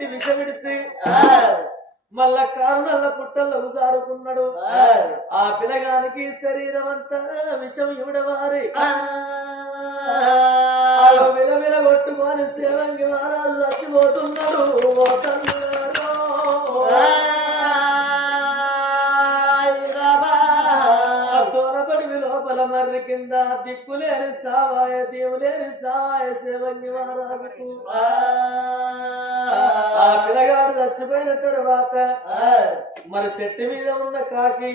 గుట్టి విషమిడిసి మళ్ళా కారునల్ల పుట్టలకు కారుకున్నాడు ఆ. పిల్లగానికి శరీరం అంతా విషం ఇవిడవారి. విలవిల కొట్టుకొని సేవంగి వారాలు చచ్చిపోతున్నాడు ఓ మర్రి కింద దిక్కులేని సావాయ దేవులేని సావాయ సేవంగి వారాలకు ఆ. పిల్లగాడు చచ్చిపోయిన తర్వాత మరి చెట్టు మీద ఉన్న కాకి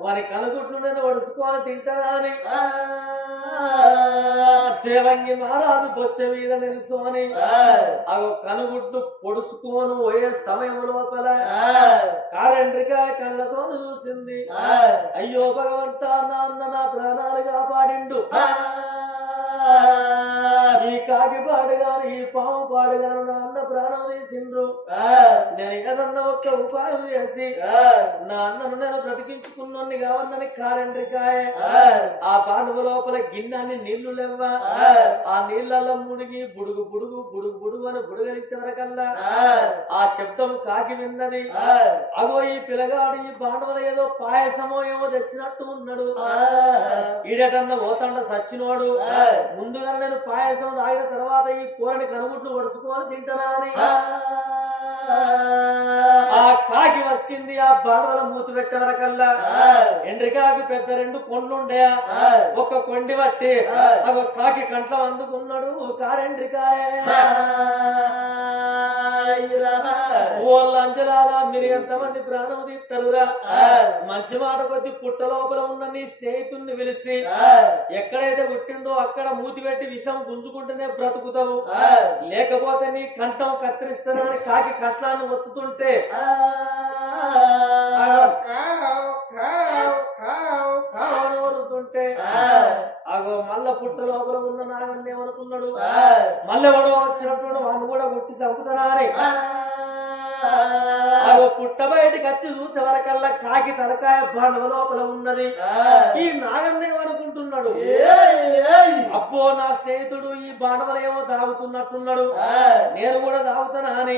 వారి కనుగుట్లుండని ఒడుచుకొని తింటారా అని. సేవంగి మహారాజు బొచ్చ మీద నిలుసోని అవి కనుగుడ్లు పొడుచుకోను పోయే సమయం లోపల కారెండ్రిగా కళ్ళతో చూసింది. అయ్యో భగవంత నాన్న నా గానాలుగా పాడిండు ఈ కాకి పాడుగాను ఈ పాము పాడుగాను నా అన్న ప్రాణం తీసిండ్రు. నేను ఏదన్నా ఒక్క ఉపాయం చేసి నా అన్నను నేను బ్రతికించుకున్నోని కావన్నని కారెండ్రికాయ ఆ. పాండవ లోపల గిన్నెని నీళ్ళు లేవ్వ. ఆ. నీళ్ళలో మునిగి బుడుగు బుడుగు బుడుగు బుడుగు అని బుడగలిచ్చే వరకల్లా ఆ. శబ్దం కాకి విన్నది. అగో ఈ పిల్లగాడు ఈ పాండవులు ఏదో పాయసమో ఏమో తెచ్చినట్టు ఉన్నాడు. ఈడటన్న పోతాండ సచ్చినోడు. ముందుగా నేను పాయసం తాగిన తర్వాత ఈ కూరని కనుగుట్లు ఒడుచుకొని తింటానా అని. ఆ. కాకి వచ్చింది ఆ బాడవల మూతి పెట్టే వరకల్లా ఎండ్రికాకి పెద్ద రెండు కొండ్లుండే. ఒక కొండి పట్టి ఒక కాకి కంట్లో అందుకున్నాడు కారెండ్రికాయ మీరు ఎంతమంది ప్రాణం తీస్తారురా? మంచి మాట కొద్ది పుట్ట లోపల ఉన్న నీ స్నేహితుడిని పిలిచి ఎక్కడైతే పుట్టిండో అక్కడ మూతి పెట్టి విషం గుంజుకుంటేనే బ్రతుకుతావు. లేకపోతే నీ కంఠం కత్తిరిస్తానని కాకి కట్లాన్ని ఒత్తుతుంటే అగో మల్ల పుట్ట లోపల ఉన్న నాగన్ని ఏమనుకున్నాడు? మళ్ళీ ఎవడో వచ్చినప్పుడు వాడిని కూడా కొట్టి చంపుతాడా అని. పుట్ట బయటికి వచ్చి చూసే వరకల్లా కాకి తలకాయ బాండవ లోపల ఉన్నది. ఈ నాగన్నే అనుకుంటున్నాడు అబ్బో నా స్నేహితుడు ఈ బాండవలు ఏమో తాగుతున్నట్టున్నాడు. నేను కూడా తాగుతానా అని.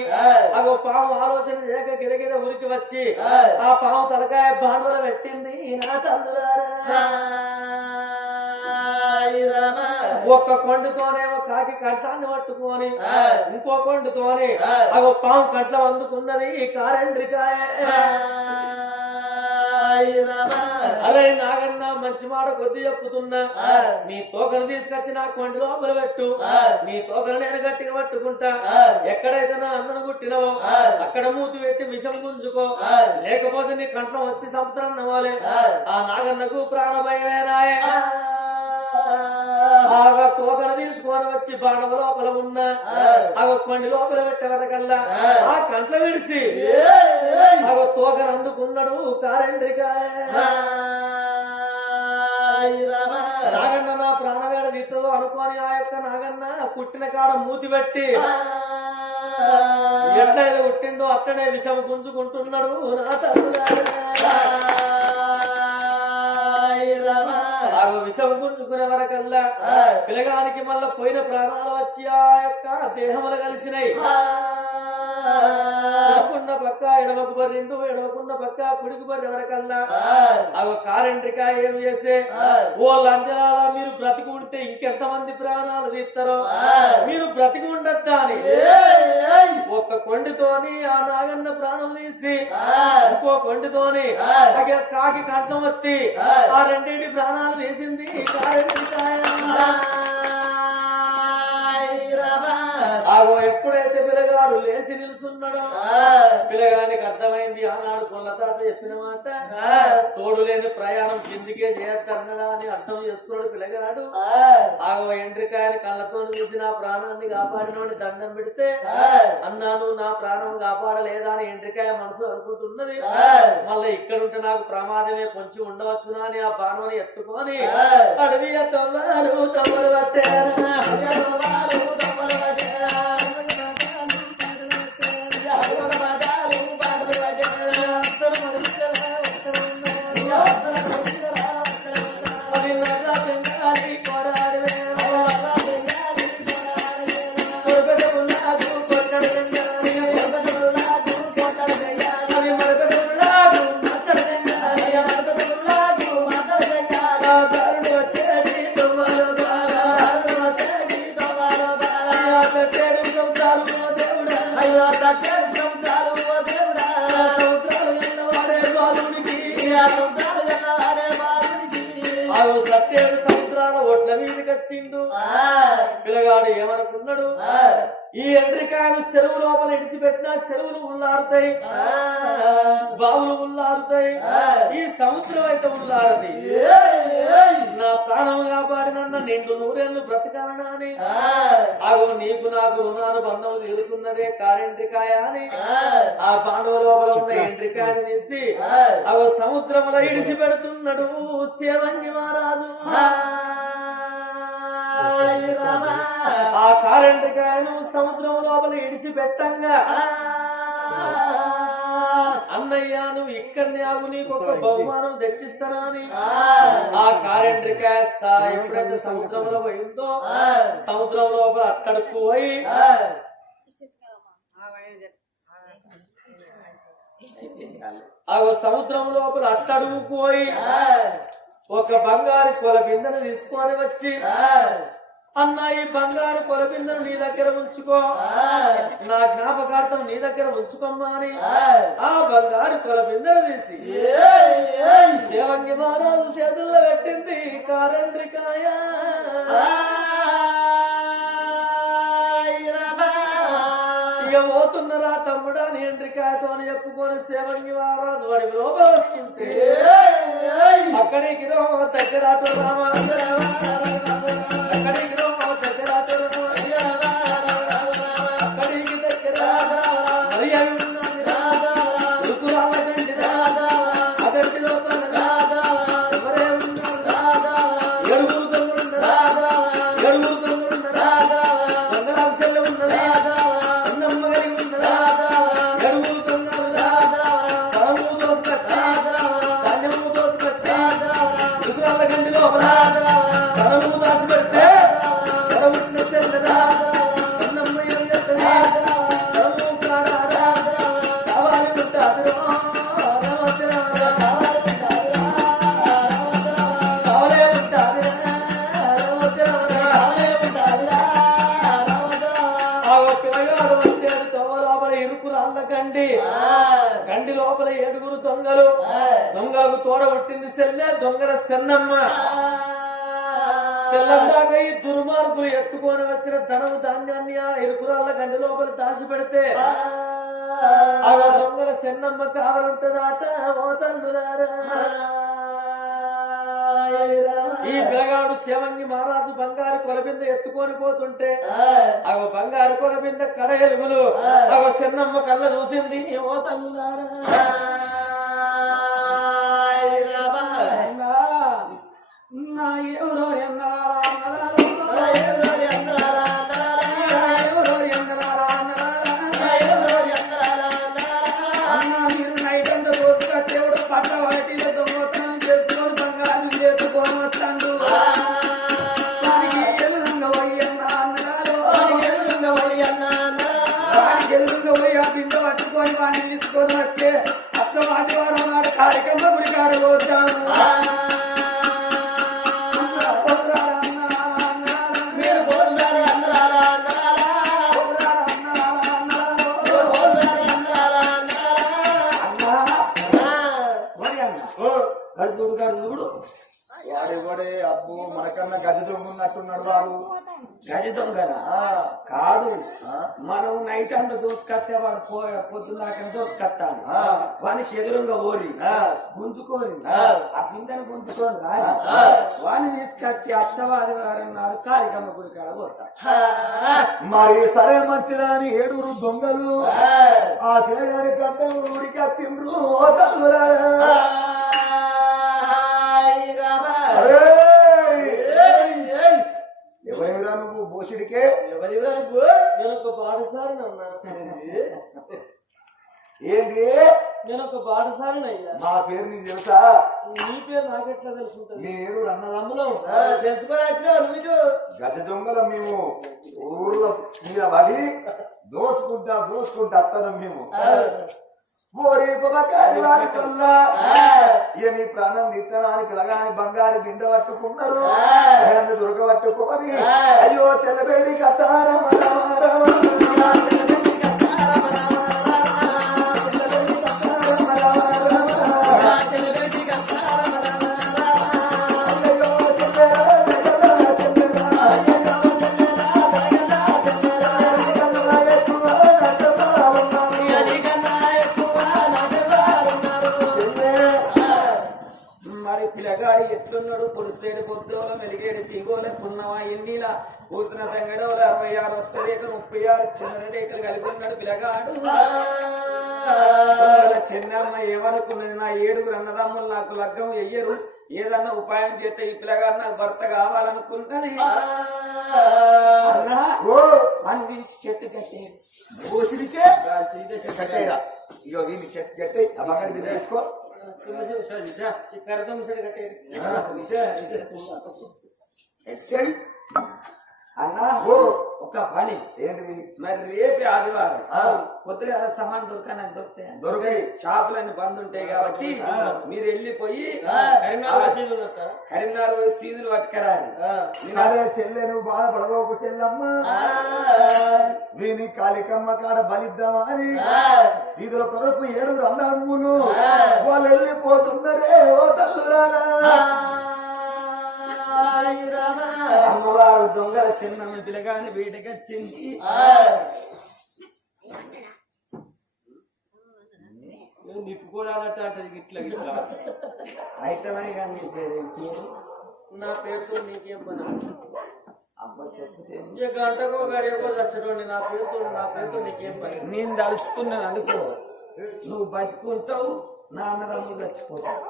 అగో పాము ఆలోచన చేయక గిరగిర ఉరికి వచ్చి ఆ. పాము తలకాయ బాండవల పెట్టింది నా తల్లులారా ఒక్క కొండుతోనేమో కాకి కంఠాన్ని పట్టుకొని ఇంకో కొండుతోనే అగో పాము కంట్లో అందుకున్నది ఈ కారెండ్రికాయ. అరే నాగన్న మంచి మాట కొద్ది చెప్పుతున్నా. నీ తోకను తీసుకొచ్చి నా కొండి లోపల పెట్టు. నీ తోకను నేను గట్టిగా పట్టుకుంటా. ఎక్కడైతే నా అందను గుట్టినవో అక్కడ మూతి పెట్టి విషం గుంజుకో. లేకపోతే నీ కంఠం వచ్చి సముద్రం నవ్వాలి ఆ. నాగన్నకు ప్రాణభయమేనాయే ఆగ తోకను తీసుకొని వచ్చి బాణం లోపల ఉన్న ఆ కొండి లోపల పెట్టవరకల్లా ఆ కంట్ల విడిచి ఆగ తోకను అందుకున్నాడు కారెండ్రికా నాగన్న నా ప్రాణవేడ తీస్తుందో అనుకోని ఆ యొక్క నాగన్న పుట్టిన కాడ మూతి పెట్టి ఎట్లయితే పుట్టిందో అట్టనే విషం గుంజుకుంటున్నాడు నా తల్లులారా. విషం గుంజుకునే వరకల్లా పిల్లగానికి మళ్ళా పోయిన ప్రాణాలు వచ్చి ఆ యొక్క దేహములు కలిసినాయి కుడికున్న పక్క ఎడమకు బర్రిండు ఎడమకున్న పక్క కుడికి బర్రి వరకల్లా అగో కారెంట్రికాయ ఏం చేసే? ఓ లంజనాల మీరు బ్రతికి ఉంటే ఇంకెంత మంది ప్రాణాలు తీస్తారో మీరు బ్రతికి ఉండద్దా అని? ఒక కొండితోని ఆ నాగన్న ప్రాణం తీసి ఇంకో కొండితోని కాకి కంఠం వచ్చి ఆ. రెండింటి ప్రాణాలు తీసింది కారెంట్రికాయ ఆగో ఎప్పుడైతే పిల్లగాడు లేచి నిలుచున్నాడో పిల్లగానికి అర్థమైంది ఆనాడు కొన్న తాత చెప్పిన మాట. తోడు లేని ప్రయాణం కిందికే చేయొద్దన్నడా అని అర్థం చేసుకున్నాడు పిల్లగాడు. ఆగో ఎండ్రికాయని కళ్ళతో చూసి నా ప్రాణాన్ని కాపాడినోని దండం పెడితే అన్నాను నా ప్రాణం కాపాడలేదా అని ఎండ్రికాయ మనసు అనుకుంటున్నది. మళ్ళీ ఇక్కడ ఉంటే నాకు ప్రమాదమే కొంచెం ఉండవచ్చునా అని ఆ బాణాన్ని ఎత్తుకొని అడవి తొవ్వారు తవ్వలు పట్టారా. చెరువులు ఉల్లారుతాయి. బావులు ఉల్లారుతాయి. ఈ సముద్రం అయితే ఉల్లారది. నా ప్రాణం కాపాడినన్న నిండు నూరేళ్ళు బ్రతకాలనా అని. ఆగో నీకు నాకు రుణాను బంధం తీరుతున్నదే కారెంట్రికాయ అని. ఆ. పాండవ లోపల ఉన్న ఎంట్రికాయని తీసి అగో సముద్రంలో ఇడిచి పెడుతున్నాడు శివంగి మహారాజు ఆ కారెంట్రికాయను సముద్రం లోపల ఇడిచి పెట్టంగా. అన్నయ్య నువ్వు ఇక్కడనే ఆగు నీకు ఒక బహుమానం తెచ్చిస్తానా అని. ఆ. కారెంట్రికాయ సా ఎప్పుడైతే సముద్రంలో పోయిందో సముద్రం లోపల అక్కడికి పోయి ఆ. సముద్రం లోపల అట్టడుగు పోయి ఒక బంగారు కొల బిందెను తీసుకొని వచ్చి అన్న ఈ బంగారు కొల బిందెను నీ దగ్గర ఉంచుకో. నా జ్ఞాపకార్థం నీ దగ్గర ఉంచుకోమ్మా అని ఆ. బంగారు కొల బిందెను తీసి దేవంగి మహారాజు చేతుల్లో పెట్టింది. కారండ్రికాయ. పోతున్నరా తమ్ముడా నీ ఎండ్రికాయతో అని చెప్పుకొని సేవంగి మహారాజు వాడి లోపల వస్తుంటే అక్కడికి రో దగ్గర రామ అక్కడికి రో దగ్గర అక్కడికి సెల్లె దొంగల సెన్నమ్మ. సెల్లందాక ఈ దుర్మార్గులు ఎత్తుకొని వచ్చిన ధనము ధాన్యాన్ని ఆ ఇరుకురాళ్ళ గండి లోపల దాచి పెడితే ఆ దొంగల సెన్నమ్మ కావాలంటదాట ఓ తల్లులారా. ఈ పిల్లగాడు శివంగి మహారాజు బంగారు కొలబింద ఎత్తుకొని పోతుంటే అగో బంగారు కొలబింద కడ ఎలుగులు అగో చిన్నమ్మ కళ్ళ చూసింది ఓ తల్లులారా. గజ దొంగరా కాదు. మనం నైట్ అంతా దోసుకొస్తే వాడు పో పొద్దున్నాక దోసుకొస్తాను వానికి ఎదురుగా ఓరి గుంజుకోరి ఆ పిందెని గుంజుకొని రాని వాడిని తీసుకొచ్చి అత్తవాది వారం నాడు కాళికమ్మ గురి కాడ పోతా. మరి సరే మంచిదని ఏడుగురు దొంగలు ఆ. తేగాని గడ్డం ఊరికి వచ్చిండ్రు ఓ ఎవరెవరా నువ్వు బోసిడికే నేను ఒక బాటసారిని అన్నా ఏంది? నేను ఒక బాటసారినయ్యా మా పేరు నీకు తెలుసా? నీ పేరు నాకెట్లా తెలుసుంటది? మీరు వచ్చినా నువ్వు గజ దొంగలు మేము. ఊర్లో మీద పడి దోసుకుంటా దోసుకుంటా వస్తాను మేము. నీ ప్రాణం తీస్తానా అని పిల్లగాని బంగారు బిందె పట్టుకున్నారు. ఆయన దొరకబట్టుకొని అయ్యో చెల్లబేడి కథ ఎన్నిలా పూసిన తంగడోల అరవై ఆరు వస్తలేక ముప్పై ఆరు చిన్న రేఖలు కలిగి ఉన్నాడు పిల్లగాడు వాళ్ళ చిన్నమ్మ ఏమనుకున్నది? నా ఏడుగురు అన్నదమ్ములు నాకు లగ్గం వెయ్యరు ఏదన్నా ఉపాయం చేస్తే ఈ పిల్లగాడు నాకు భర్త అన్నా చెట్టు కట్టి ఇగో వీని చెట్టు కట్టే ఆ మీద ఎట్టేయ్. అన్నా ఒక పని. ఏంటిది? మరి రేపే ఆదివారం. కొద్దిగా సమాన్ దొరకని దొరుకుతాయి దొరికాయి. షాపులన్నీ బంద్ ఉంటాయి కాబట్టి మీరు వెళ్ళిపోయి కరీంనగర్ పోయి సీజులు పట్టుకరాలి. సరే చెల్లె నువ్వు చెల్లమ్మ. వీని కాళికమ్మ కాడ బలిద్దామా అని. సీదుల కొరకు ఏడుగురు అన్నమ్ములు వాళ్ళు వెళ్ళిపోతున్నారే ఓ తల్లురారా అమ్మవారు దొంగల చిన్న పిల్లగాని వీటికి వచ్చింది నువ్వు నిప్పుకోడా అన్నట్టు అంటది ఇట్లా ఇట్లా. అయితే కానీ నీ పేరు పేరుతో నీకేం పని? అబ్బ చెప్తే. ఇక గంటకో గడియకో చచ్చటోండి నా పేరుతో నా పేరుతో నీకేం పని? నేను తలుచుకున్నాను అనుకో. నువ్వు బతుకుంటావు నా అన్నదమ్ములు చచ్చిపోతావు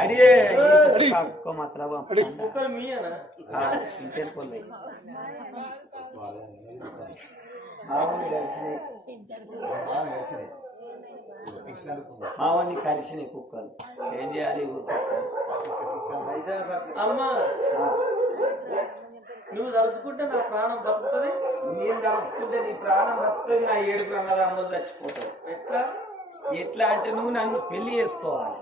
అయితే అడిగే ఒక్క మాత్రం కుక్కలు. ఏం చేయాలి? అమ్మ నువ్వు తలుచుకుంటే నా ప్రాణం బతుకుతుంది. నేను తలుచుకుంటే నీ ప్రాణం బతుకుతుంది. నా ఏడుగురు అన్నదమ్ములు చచ్చిపోతావు. ఎట్లా? ఎట్లా అంటే నువ్వు నన్ను పెళ్ళి చేసుకోవాలి.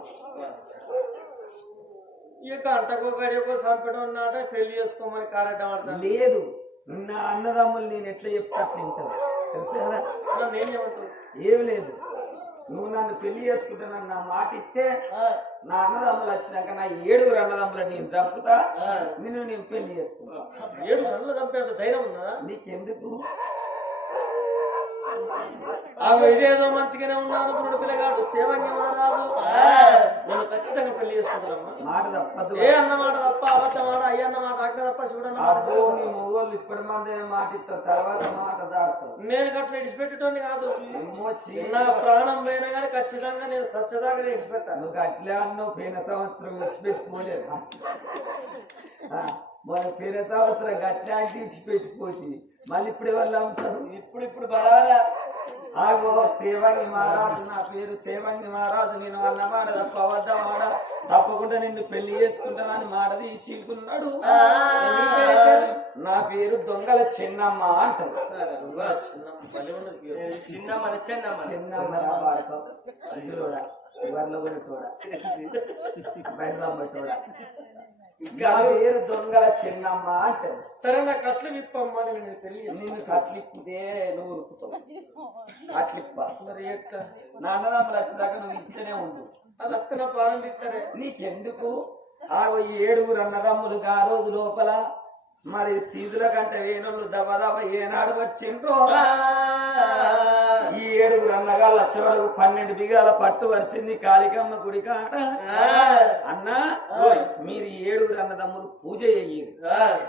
ఇక గంటకో గడియకో చంపడం నాట పెళ్ళి చేసుకోమని కారటం లేదు. నా అన్నదమ్ములు నేను ఎట్లా చెప్తా వింటావు తెలుసు కదా? నన్ను ఏం లేదు. నువ్వు నన్ను పెళ్ళి చేసుకుంటానని నా మాట ఇస్తే నా అన్నదమ్ములు వచ్చినాక నా ఏడుగురు అన్నదమ్ములు నేను చంపుతా. నిన్ను నేను పెళ్ళి చేసుకుంటా. ఏడు గంటలు చంపేంత ధైర్యం ఉన్నదా? నీకెందుకు? ఇదేదో మంచిగానే ఉన్నాను అనుకున్నాడు పిల్లగాడు సేవంగి రాదు నేను ఖచ్చితంగా పెళ్ళి చేసుకుంటానమ్మా. ఏ అన్నమాట తప్ప అబద్ధ మాట అయ్య అన్నమాట? అక్క తప్ప నీ మొగోళ్ళు ఇప్పటి మంది మాట ఇస్తారు. తర్వాత మాట నేను గట్ల ఇడిచిపెట్టేటోని కాదు. నా ప్రాణం పోయినా కానీ ఖచ్చితంగా నేను స్వచ్ఛదాగా ఇడిచిపెట్టాను నువ్వు అట్లా అన్నావు పోయిన సంవత్సరం విడిచిపెట్టుకోలేదు మన పోయిన సంవత్సరం అట్లాంటి విడిచిపెట్టిపోతుంది మళ్ళీ ఇప్పుడు వాళ్ళు అమ్ముతారు ఇప్పుడు ఇప్పుడు బరాబరా ఆగో సేవంగి మహారాజు నా పేరు సేవంగి మహారాజు నేను అన్నమాట తప్ప అబద్ధం మాట తప్పకుండా నిన్ను పెళ్ళి చేసుకుంటానని మాట తీసుకున్నాడు నా పేరు దొంగల చిన్నమ్మ అంటారు చిన్నమ్మ ఇవర్లో కూడా పేరు దొంగల చిన్నమ్మ అంటారు సరే నా కట్లు విప్పమ్మా నేను పెళ్ళి చేసుకుంటా. నిన్ను కట్లిప్పితే నువ్వు ఉరుకుతావు. కట్లిప్ప మరి ఎట్లా? నా అన్నదమ్ములు వచ్చేదాకా నువ్వు ఇచ్చనే ఉండు. నీకెందుకు? ఆ ఏడుగురు అన్నదమ్ములు ఆ రోజు లోపల మరి సీదుల కంటే వేణులు దబ ఏనాడు వచ్చిండ్రో ఈ ఏడుగురు అన్నగా లచ్చవాడుకు పన్నెండు బిగాల పట్టు వరిసింది కాళికమ్మ గుడి కాడ. అన్నా మీరు ఈ ఏడుగురు అన్నదమ్ములు పూజ చెయ్యరు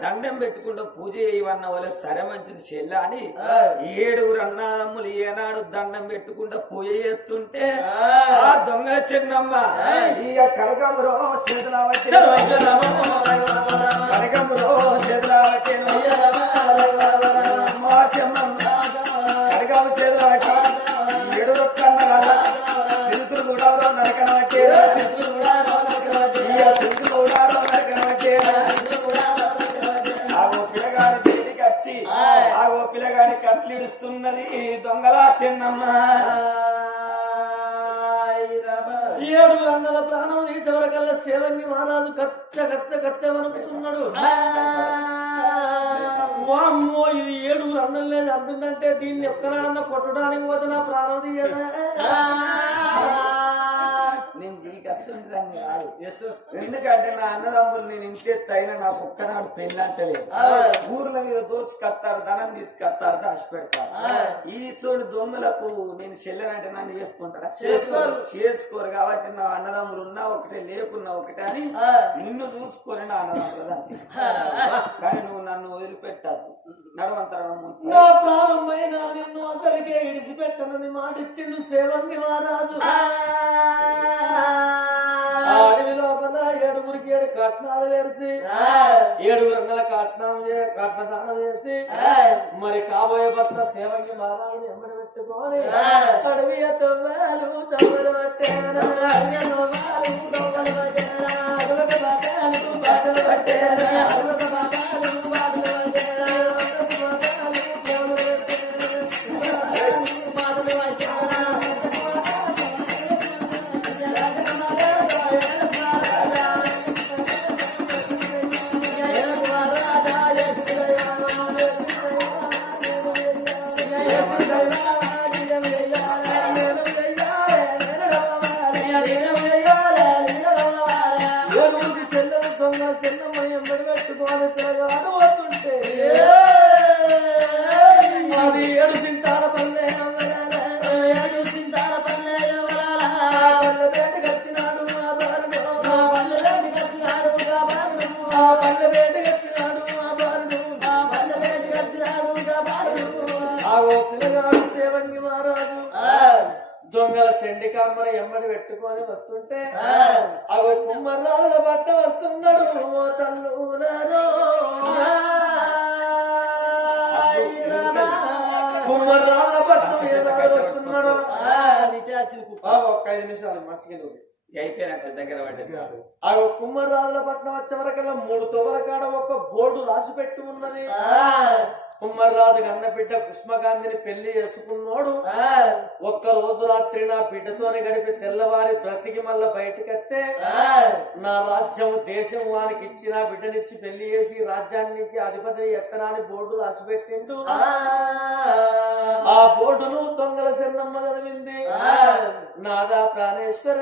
దండం పెట్టుకుంటూ పూజ చేయవన్న వాళ్ళ సరే మంచిది చెల్ల అని ఈ ఏడుగురు అన్నదమ్ములు ఏనాడు దండం పెట్టుకుంటూ పూజ చేస్తుంటే ఆ. దొంగ చిన్నమ్మ ఈ కనకమురో చేతులవట్టి కనకమురో చేతులవట్టి కట్లిడుస్తున్నది దొంగల చిన్నమ్మ. ఏడుగురు అన్నల ప్రాణం తీసే వరకల్లా సేవంగి మహారాజు కచ్చ కచ్చ కచ్చ అమ్మో ఇది ఏడుగురు అన్నలే చంపిందంటే దీన్ని ఒక్కనాడన్నా కొట్టడానికి పోతే నా ప్రాణం నేను జీకస్తుంది దాన్ని కాదు. ఎందుకంటే నా అన్నదమ్ములు నేను ఇంతే తగిన నాకు ఒక్కనాడు పెళ్ళి అంటలేదు. ఊర్ల మీద దోసుకొస్తారు ధనం తీసుకొస్తారు దాచి పెడతారు. ఈ సోడు దొంగలకు నేను చెల్లెనంటే నన్ను చేసుకుంటారా? చేసుకోరు. చేసుకోరు కాబట్టి నా అన్నదమ్ములు ఉన్నా ఒకటే లేకున్నా ఒకటే అని నిన్ను చూసుకొని నా అన్నదమ్ములు. కానీ నువ్వు నన్ను వదిలిపెట్టద్దు. నడవంతరం నా ప్రారంభమైన నిన్ను అసలుకే ఇడిచిపెట్టనని మాట ఇచ్చిండు సేవంగి మహారాజు. అడవి లోపల ఏడుగురికి ఏడు కట్నాలు వేసి ఏడుగురు వందల కట్నం కట్నదానం వేసి మరి కాబోయే భర్త సేవంగి మహారాజుని ఎమ్మడి పెట్టుకొని అడవి తొవ్వాలు తవ్వలు పట్టేనా? అడవి తొవ్వాలు తవ్వలు పట్టేనా? मार्च के दोगे అయిపోయినట్టు దగ్గర ఆ పట్నం వచ్చే వరకల్లా మూడు తోవల కాడ ఒక బోర్డు రాసి పెట్టి ఉన్నది. కుమ్మర్రాజు కన్న బిడ్డ పుష్మకాంతిని పెళ్ళి చేసుకున్నోడు ఒక్క రోజు రాత్రి నా బిడ్డతోనే గడిపి తెల్లవారి బ్రతికి మళ్ళా బయటికి వస్తే నా రాజ్యం దేశం వానికి ఇచ్చి నా బిడ్డనిచ్చి పెళ్ళి చేసి రాజ్యానికి అధిపతిని ఎత్తనాని బోర్డు రాసి పెట్టిండు. ఆ. బోర్డును దొంగల చిన్నమ్మ చదివింది. నాదా ప్రాణేశ్వర.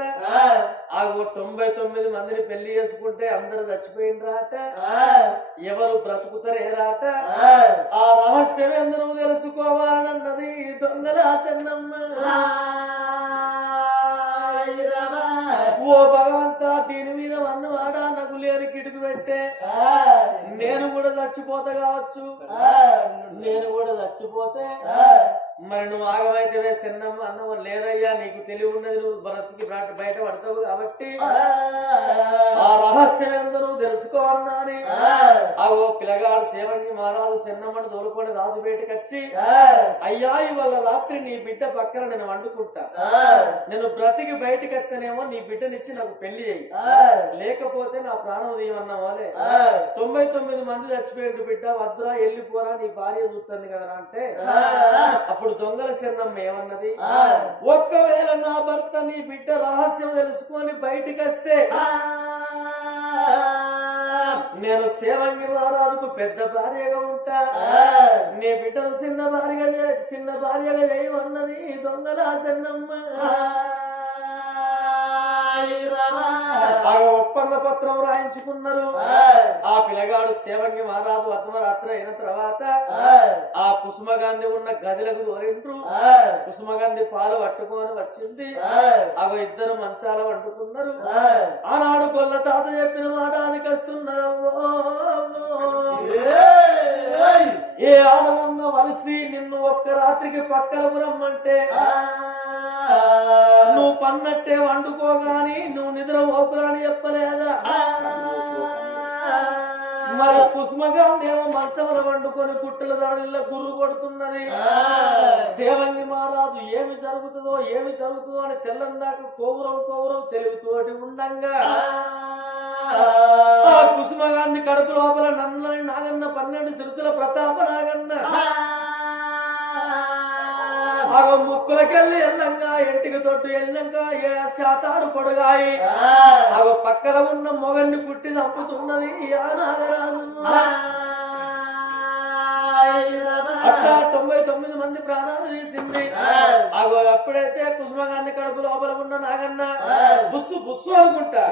ఆ తొంభై తొమ్మిది మందిని పెళ్ళి చేసుకుంటే అందరు చచ్చిపోయినరాట ఎవరు బ్రతుకుతారేరాట ఆ. రహస్యం ఎందుకు తెలుసుకోవాలన్నది దొంగల చెన్నమ్మ. ఓ భగవంత దీని మీద వన్ను వాడా నాకు లేరు కిటుకు పెట్టే. నేను కూడా చచ్చిపోతా కావచ్చు. నేను కూడా చచ్చిపోతే మరి నువ్వు ఆగమైతే చిన్నమ్మ అన్నమ్మ లేదయ్యా నీకు తెలివి ఉన్నది నువ్వు బ్రతికి బయట బయట పడతావు కాబట్టి ఆ. రహస్యం ఏందో నువ్వు తెలుసుకోవాలని ఆ. ఓ పిల్లగాడు సేవంగి మహారాజు చిన్నమ్మని తోలుకొని రాజు బయటకు వచ్చి అయ్యా ఇవాళ రాత్రి నీ బిడ్డ పక్కన నేను వండుకుంటా. నేను బ్రతికి బయటకు వస్తేనేమో నీ బిడ్డనిచ్చి నాకు పెళ్ళి చేయి లేకపోతే నా ప్రాణం తీయమన్నా వాళ్ళే తొంభై తొమ్మిది మంది చచ్చిపోయిన బిడ్డ వద్దురా వెళ్ళిపోరా నీ భార్య చూస్తుంది కదా అంటే అప్పుడు దొంగల చిన్నమ్మ ఏమన్నది? ఒక్కవేళ నా భర్త నీ బిడ్డ రహస్యం తెలుసుకొని బయటికి వస్తే నేను సేవంగి మహారాజుకు పెద్ద భార్యగా ఉంటా. నీ బిడ్డను చిన్న భార్యగా చిన్న భార్యగా చేయమన్నది దొంగల చిన్నమ్మ ఆ ఒప్పంద పత్రం రాయించుకున్నారు. ఆ. పిల్లగాడు సేవంగి మహారాజు అర్ధరాత్రి అయిన తర్వాత ఆ. కుసుమగాంధి ఉన్న గదిలకు దోరిండ్రు కుసుమగాంధి పాలు పట్టుకొని వచ్చింది. అవి ఇద్దరు మంచాల వండుకున్నారు. ఆనాడు కొల్ల తాత చెప్పిన మాట అనికస్తున్నదమ్మో ఏ ఆడదన్న వలసి నిన్ను ఒక్క రాత్రికి పక్కన రమ్మంటే నువ్వు పన్నట్టే వండుకోగాని నువ్వు నిద్ర ఓకురాని చెప్పలేదా? మరి కుసుమగాంధి ఏమో మంచమల వండుకొని గుట్టల దాడిలో గుర్రు కొడుతున్నది. సేవంగి మహారాజు ఏమి జరుగుతుందో ఏమి జరుగుతుందో అని తెల్లందాక కోవురం కోవురం తెలుగుతోటి ఉండంగా. కుసుమగాంధి కడుపు లోపల నన్నని నాగన్న పన్నెండు సిరుసుల ప్రతాప నాగన్న. ఆ ముక్కులకెళ్ళి ఎల్లంగా ఇంటికి తొట్టు ఎల్లంగా ఏ శాతాడు పొడగాయి. ఆ. పక్కన ఉన్న మొగన్ని పుట్టి చంపుతున్నది నాగరాజు అట్లా తొంభై తొమ్మిది మంది ప్రాణాలు తీసింది. అగో అప్పుడైతే కుసుమగాంధీ కడుపు లోపల ఉన్న నాగన్న బుస్సు బుస్సు అనుకుంటా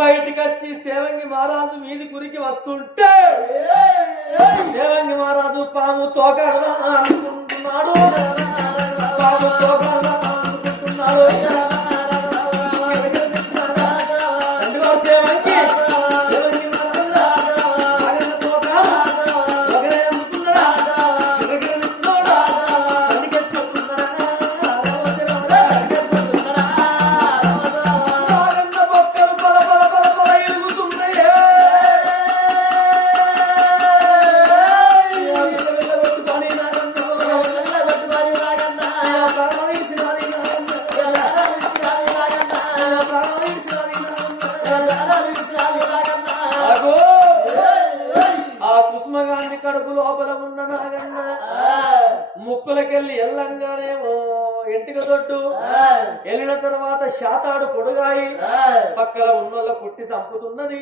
బయటికి వచ్చి సేవంగి మహారాజు మీది గురికి వస్తుంటే సేవంగి మహారాజు పాము తోకడలా అనుకుంటున్నాడు పాము తోకడలా కడుపు లోపల ఉన్న నాగన్న. ముక్కులకెళ్ళి ఎల్లంగానేమో ఎంటిక దొడ్డు. వెళ్ళిన తర్వాత శాతాడు పొడుగాయి. పక్కల ఉన్నోళ్ళ పుట్టి చంపుతున్నది.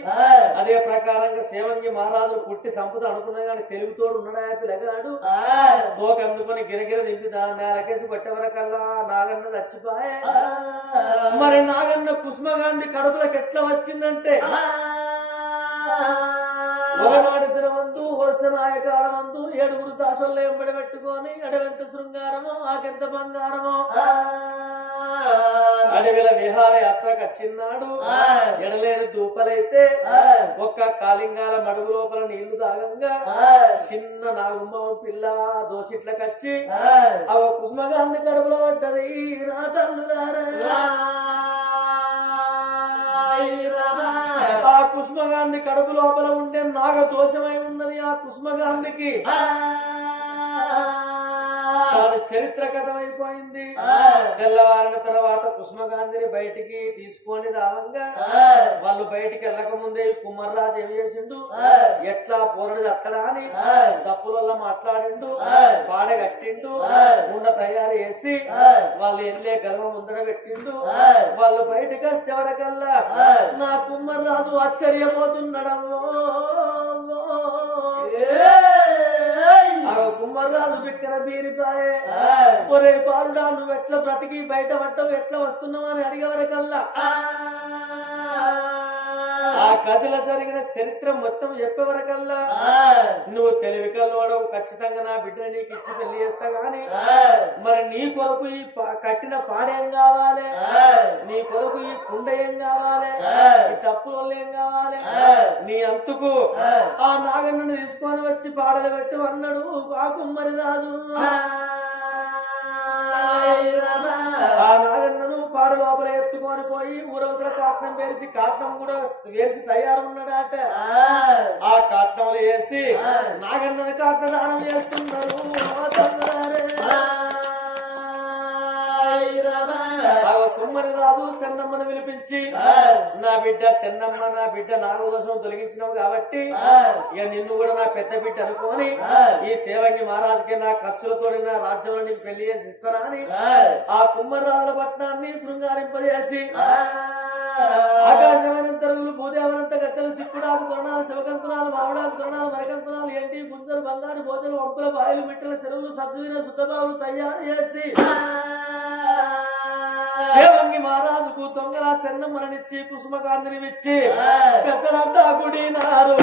అదే ప్రకారంగా సేవంగి మహారాజు పుట్టి చంపుతా అనుకున్నా కానీ తెలుగుతోడు ఉన్నాడా పిల్లగాడు తోక అందుకొని గిరగిర దింపి దా- నేలకేసి కొట్టే వరకల్లా నాగన్న చచ్చిపోయే. మరి నాగన్న కుసుమగాంధీ కడుపులకు ఎట్లా వచ్చిందంటే దినమందు వరుస నాయకాలమందు ఏడుగురు దాసుల్లో ఎంబడి పెట్టుకొని అడవెంత శృంగారమో ఆకెంత బంగారమో. అడవిల విహార యాత్రకు వచ్చిన్నాడు ఎడలేని దూపలైతే ఒక్క కాలింగాల మడుగు లోపల నీళ్ళు తాగంగా చిన్న నాగుమ్మ పిల్ల దోసిట్లకచ్చి అవ కుసుమగాంధి కడుపులో పడ్డది. నా తల్లులారా. ఆ కుసుమగాన్ని కడుపు లోపల ఉండే నాగ దోషమై ఉందని ఆ. కుసుమగాంధికి తాను చరిత్ర కథమైపోయింది. తెల్లవారిన తర్వాత కుసుమగాంధిని బయటికి తీసుకొని రావంగా వాళ్ళు బయటికి వెళ్ళక ముందే ఈ కుమ్మర్రాజు ఏం చేసిండు ఎట్లా పోరడు అక్కడ అని తప్పులలో మాట్లాడిండు పాడ కట్టిండు ఉండ తయారు చేసి వాళ్ళు వెళ్ళే గర్వం ముందర పెట్టిండు. వాళ్ళు బయటికి వస్తే వరకల్లా నా కుమ్మర్రాజు ఆశ్చర్యపోతున్నాడమ్మో బీరిపాయే ఒరే బాలుడా నువ్వు ఎట్లా బ్రతికి బయట పట్టవు ఎట్లా వస్తున్నావు అని అడిగే వరకల్లా ఆ గదిలో జరిగిన చరిత్ర మొత్తం చెప్పే వరకల్లా? నువ్వు తెలివి కల్లోడవు ఖచ్చితంగా నా బిడ్డ నీకు ఇచ్చి పెళ్ళి చేస్తా గాని మరి నీ కొరకు ఈ కట్టిన పాడేం కావాలి? నీ కొరకు ఈ కుండ ఏం కావాలి? ఈ తప్పు వల్ల ఏం కావాలి? నీ అంతుకు ఆ. నాగన్నను తీసుకొని వచ్చి పాడలు పెట్టు అన్నాడు ఆ కుమ్మరి రాజు ఆ నాగన్నను పాడు లోపల ఎత్తుకొని పోయి ఊరవతల కాట్నం వేసి కాట్నం కూడా వేసి తయారు ఉన్నాడట ఆ కాట్నంలో వేసి నాగన్నని కాట్న దానం చేస్తున్నారు. కుమ్మరి రాజు చెన్నమ్మను పిలిపించి నా బిడ్డ చెన్నమ్మ నా బిడ్డ నాలుగు కోసం తొలగించినావు కాబట్టి ఇక నిన్ను కూడా నా పెద్ద బిడ్డ అనుకోని ఈ సేవంగి మహారాజుకి నా ఖర్చులతో నా రాజ్యంలో నీకు పెళ్ళి చేసి ఇస్తారా అని ఆ కుమ్మరాళ్ళ పట్టణాన్ని శృంగారింపజేసి ఆకాశమైనంత రుగులు భూదేవనంత గట్టెలు సిక్కుడాకు తొరణాలు శివకంకునాలు మామిడాకు తొరణాలు మరికంకునాలు ఎండి గుంజలు బంగారు భోజనం వంపుల బాయిలు మిట్టల చెరువులు సద్దువిన సుద్దబావులు తయారు చేసి దేవంగి మహారాజుకు తొంగల సెన్నమ్మనిచ్చి కుసుమకాంతిని ఇచ్చి పెద్దలంతా గుడినారు.